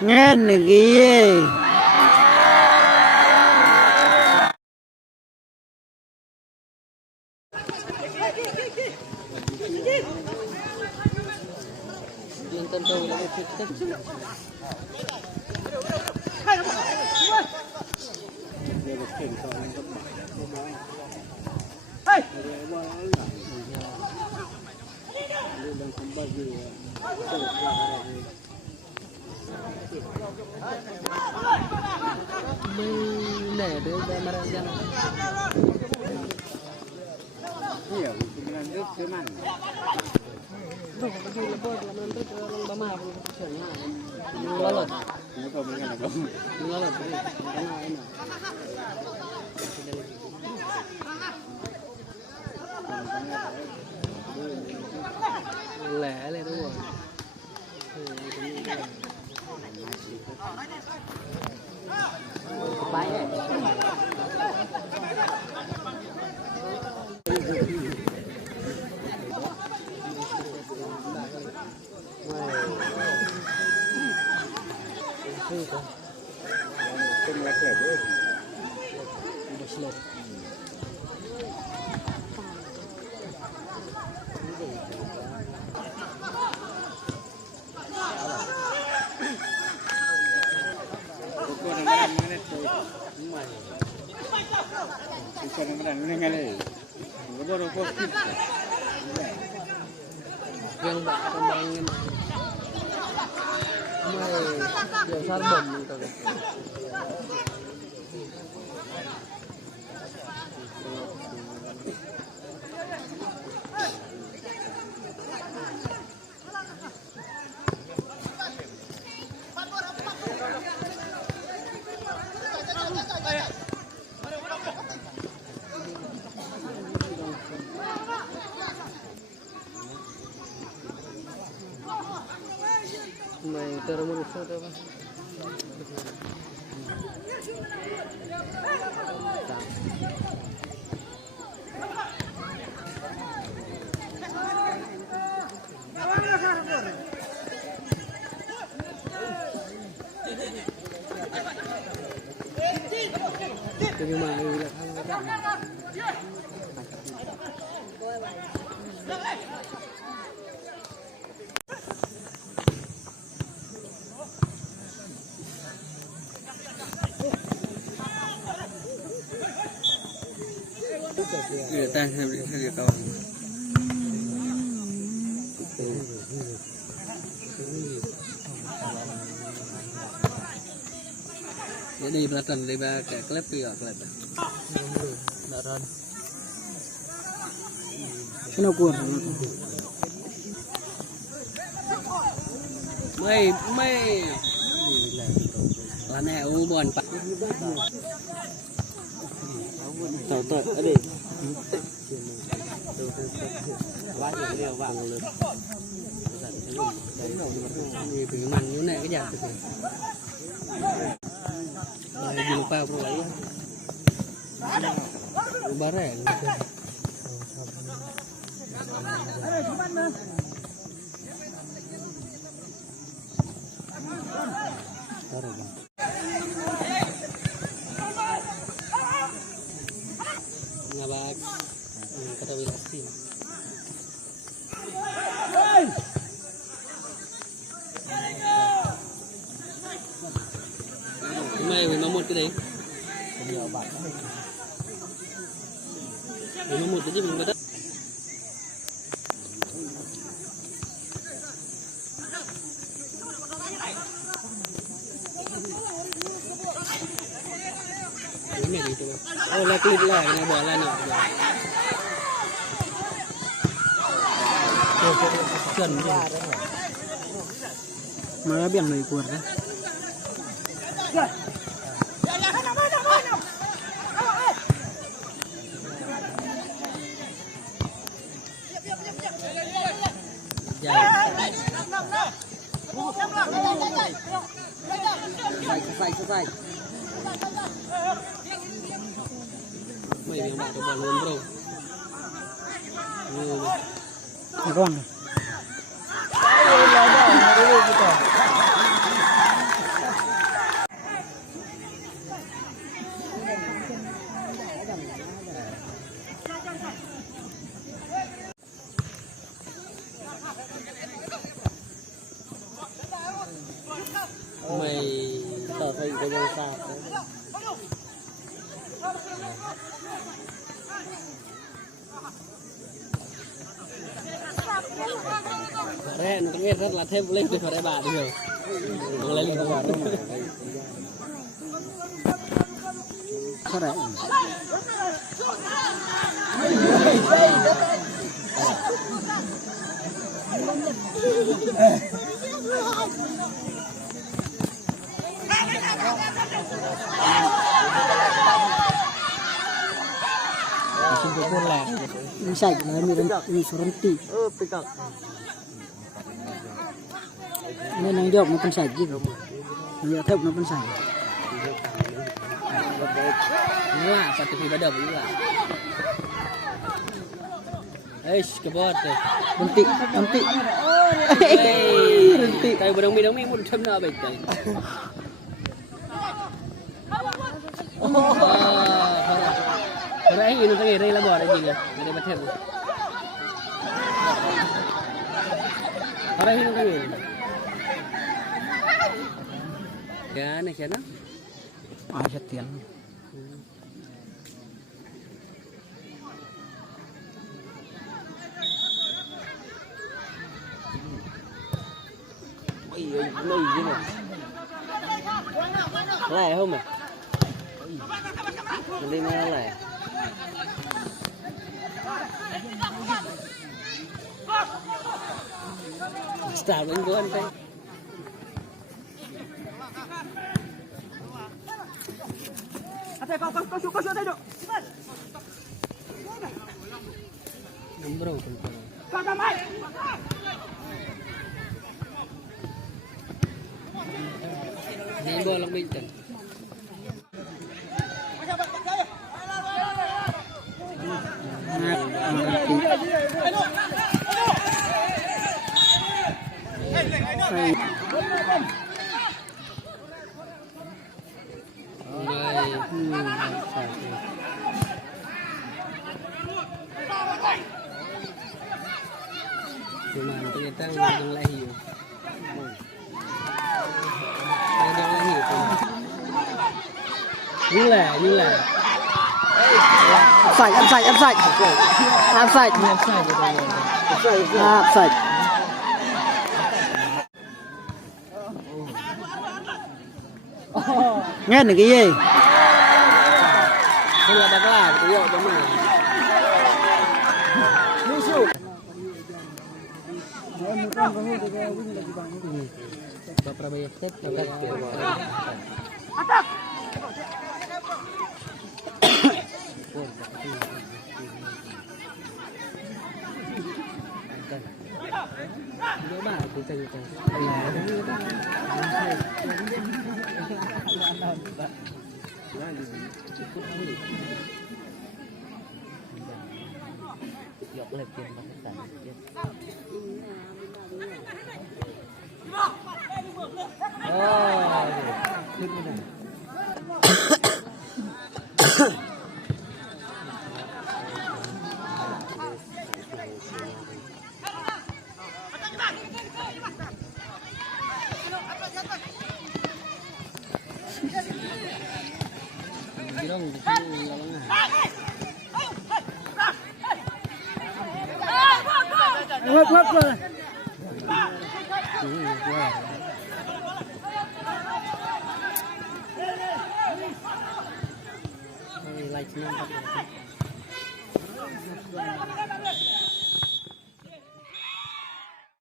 nghe này kia nè đưa về mà dân nhiều dengan nước cái mặn rồi cái gì là bơ là nó rất là bám vào chuyện này nó lợn nó còn mấy cái này không nó lợn cái gì cái nào ấy nào lẻ lên đúng rồi bye từng lạc lẻ đấy bukan orang dengan leh, baru positif. yang bak kembangin mai điều sát bẩn gitu mày terus merusuk apa jadi mai lah người ta xem được không jadi belakang dari kayak klep ya klep daran nó cuốn mày là nè u buồn phải tao tao ở đây ba triệu đều vàng lớn người từ mặn như này cái giặt từ đây dùng bao rồi lấy bá rẻ ngabak kata wilasin mày nó một cái đấy nó một cái gì mình có đất mày đi thôi ô là clip lại này bỏ lại nào chuẩn ra đấy mà nó biển này cuốn đấy Phải. Mày bị bạn bỏ luôn rồi. con này Mày tỏ thấy cái dòng sao đấy nó nghe rất là thêm lên từ phần đại bản đi rồi nó lấy lên các bạn Correct. Singapore lah Inside mi surunti. pick up Nên nó dọc nó phân sạch chứ. Nó thấp nó phân sạch. ini lah satu pribadi ini lah kebot deh Runti, runti. Runti kayak berang mi mun tham na baik deh Orang ini nunggu ngiri lah buat aja ngiri macam orang ini nunggu ngiri ya nih siapa Ayat yan. Mày gì này lẻ không à mình đi mà lẻ sao đánh của anh đây Bro, Nên bò Long Bình tỉnh. Cuma ternyata yang lahir. Yang lahir tu. Như là Sạch, ăn sạch, ăn sạch. Ăn sạch. Ăn sạch. Nghe được cái gì? Không là bác là cái hiệu cho mình. Lưu siêu. Bapak bayar atak. Đỡ bà từ từ từ. Dọc lên tiền bắt sản. Ngược rồi. Like